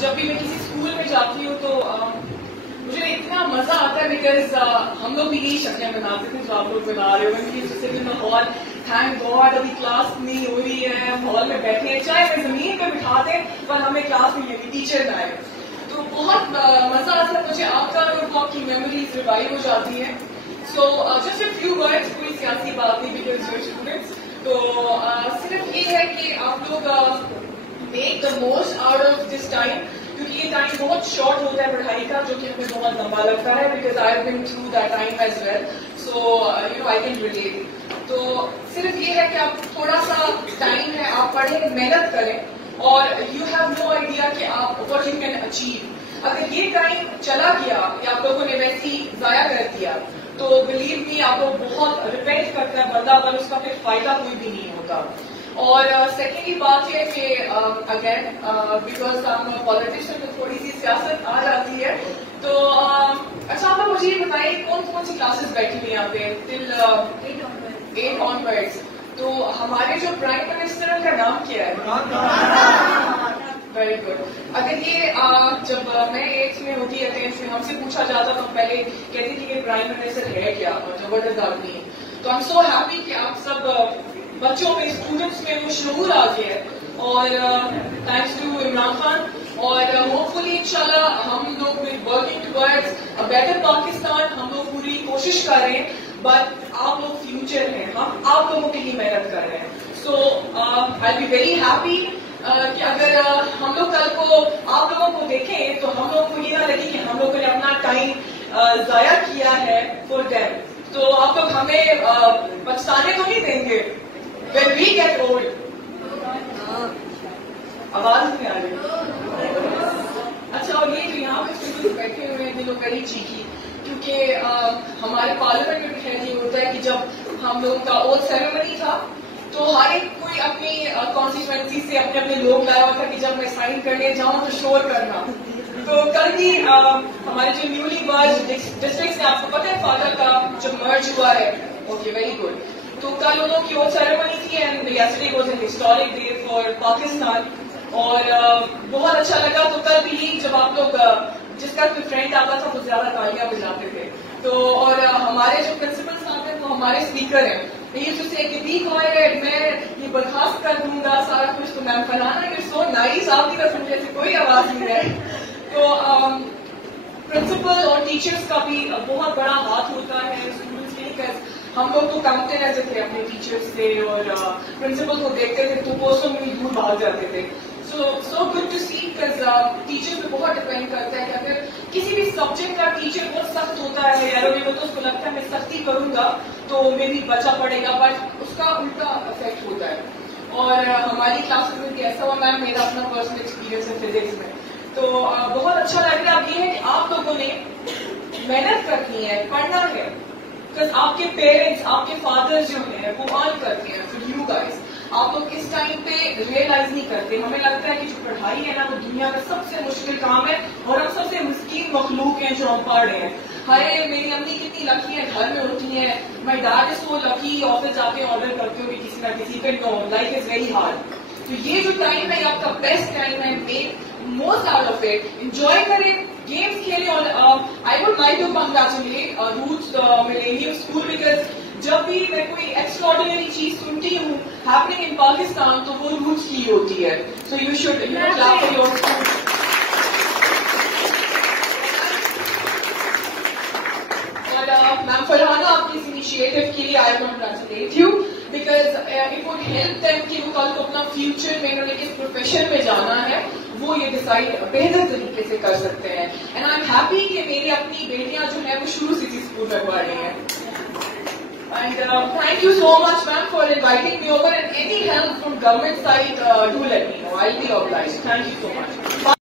جب بھی میں کسی اسکول میں جاتی ہوں تو مجھے اتنا مزہ آتا ہے بیکاز ہم لوگ بھی یہی شکلیں بناتے تھے جو آپ لوگ بنا رہے ہو. جیسے کہ ہال تھینک گاڈ ابھی کلاس نہیں ہو رہی ہے, ہال میں بیٹھے ہیں, چاہے ہمیں زمین پہ بٹھا دیں پر ہمیں کلاس نہیں لینی, ٹیچر نہ آئے. تو بہت مزہ آتا ہے مجھے آپ کا, اور آپ کی میموریز ریوائو ہو جاتی ہیں. So just a few words, کوئی سیاسی بات نہیں بیکاز یو اسٹوڈنٹس. تو صرف یہ ہے کہ آپ لوگ make the most out of this time, کیونکہ یہ ٹائم بہت شارٹ ہوتا ہے پڑھائی کا, جو کہ ہمیں بہت لمبا لگتا ہے because I have been through that time as well. So you know I can relate. تو صرف یہ ہے کہ آپ تھوڑا سا ٹائم ہے, آپ پڑھیں, محنت کریں, اور یو ہیو نو آئیڈیا کہ آپ واٹ یو کین اچیو. اگر یہ ٹائم چلا گیا یا آپ لوگوں نے ویسے ہی ضائع کر دیا تو بلیو می آپ کو بہت ریپینٹ کرتا ہے بندہ, پر اس کا پھر فائدہ کوئی بھی نہیں ہوتا. اور سیکنڈلی بات ہے کہ اگین بیکاز ہم پالیٹیشین میں تھوڑی سی سیاست آ جاتی ہے. تو اچھا آپ مجھے یہ بتائیے کون کون سی کلاسز بیٹھی ہوئی یہاں پہ ٹل 8 onwards. تو ہمارے جو پرائم منسٹر کا نام کیا ہے؟ Very good. اگر یہ جب میں 8th میں ہوتی ہے 10th میں ہم سے پوچھا جاتا تو پہلے کہتی تھی کہ پرائم منسٹر ہے کیا, اور وٹ ڈز دیٹ مین. تو آئی ایم سو ہیپی کہ آپ سب بچوں میں, اسٹوڈنٹس میں وہ شعور آ گیا ہے, اور تھینکس ٹو عمران خان. اور ہوپ فلی انشاءاللہ ہم لوگ ورکنگ ٹوورڈز بیٹر پاکستان, ہم لوگ پوری کوشش کر رہے ہیں, بٹ آپ لوگ فیوچر ہیں, ہم آپ لوگوں کے لیے محنت کر رہے ہیں. سو آئی بی ویری ہیپی کہ اگر ہم لوگ کل کو آپ لوگوں کو دیکھیں تو ہم لوگ کو یہ نہ لگے کہ ہم لوگوں نے اپنا ٹائم ضائع کیا ہے فور دیم. تو آپ لوگ ہمیں پچھتانے تو نہیں دیں گے when we get old. آواز نہیں آ رہی. اچھا, اور یہ جو یہاں پہ اسٹوڈنٹس بیٹھے ہوئے ہیں دلوں کڑی چیخی, کیونکہ ہمارے پارلیمنٹ میں خیر یہ ہوتا ہے کہ جب ہم لوگوں کا اوتھ سیریمنی تھا تو ہر ایک کوئی اپنی کانسٹیچوئنسی سے اپنے اپنے لوگ لایا ہوا تھا کہ جب میں سائن کرنے جاؤں تو شور کرنا. تو کل بھی ہمارے جو نیولی مرج ڈسٹرکٹس ہیں, آپ کو پتہ ہے فادر کا جو مرج ہوا ہے, اوکے ویری گڈ. تو کل انہوں کی اوتھ سیریمنی تھی and yesterday was an historic day for Pakistan, اور بہت اچھا لگا. تو کل بھی یہی جب آپ لوگ جس کا کوئی فرینڈ آتا تھا وہ زیادہ تالیاں بجاتے تھے. تو اور ہمارے جو پرنسپل صاحب ہیں وہ ہمارے اسپیکر ہیں, یہ جو سے کہ میں یہ برخاست کر دوں گا سارا کچھ, تو میم فلانا یو سو نائس, آپ کی طرف جیسے کوئی آواز نہیں ہے. تو پرنسپل اور ٹیچرس کا بھی بہت بڑا ہاتھ ہوتا ہے اسٹوڈنٹس کے, ہم لوگ تو کامتے رہتے تھے اپنے ٹیچرس سے, اور پرنسپل کو دیکھتے تھے تو پوسٹوں میں دور بھاگ جاتے تھے. So good to see, because teacher پہ بہت ڈپینڈ کرتا ہے کہ اگر کسی بھی سبجیکٹ کا ٹیچر بہت سخت ہوتا ہے یا تو اس کو لگتا ہے میں سختی کروں گا تو میری بچہ پڑے گا, بٹ اس کا الٹا افیکٹ ہوتا ہے. اور ہماری کلاسز میں بھی ایسا ہوا, میم میرا اپنا پرسنل ایکسپیرینس ہے فزکس میں, تو بہت اچھا لگ رہا ہے. اب یہ ہے کہ آپ لوگوں نے محنت کرنی ہے, پڑھنا ہے, بیکاز آپ کے پیرنٹس, آپ کے فادر جو ہیں وہ آن کرتے ہیں فور یو گائز. آپ لوگ اس ٹائم پہ ریئلائز نہیں کرتے. ہمیں لگتا ہے کہ جو پڑھائی ہے نا وہ دنیا کا سب سے مشکل کام ہے, اور ہم سب سے مسکین مخلوق ہیں جو ہم پڑھ رہے ہیں. ہائے میری امی کتنی لکی ہیں, گھر میں ہوتی ہیں, my dad is so lucky, office جاتے ہیں آرڈر کرتے ہو کسی نہ کسی پہ. No, life is very hard. تو یہ جو ٹائم ہے آپ کا بیسٹ ٹائم ہے, make most out of it, enjoy کریں, گیمس کھیلیں. اور I would like to congratulate Roots millennium school, because جب بھی میں کوئی ایکسٹرا آرڈینری چیز سنتی ہوں ہیپننگ ان پاکستان تو وہ روٹس کی ہوتی ہے. So you should clap for your school. اور میم فرحانہ, آپ کی اس انیشیٹو کے لیے I congratulate you, because it would help them کہ وہ کل کو اپنا فیوچر میں انہوں نے کس پروفیشن میں جانا ہے وہ یہ ڈیسائڈ بہتر طریقے سے کر سکتے ہیں. اینڈ آئی ایم ہیپی کہ میری اپنی بیٹیاں جو ہیں وہ شروع سے اسی اسکول میں پڑھ رہی ہیں. And thank you so much, ma'am, for inviting me over. And any help from government side, do let me know. I'll be obliged. Thank you so much.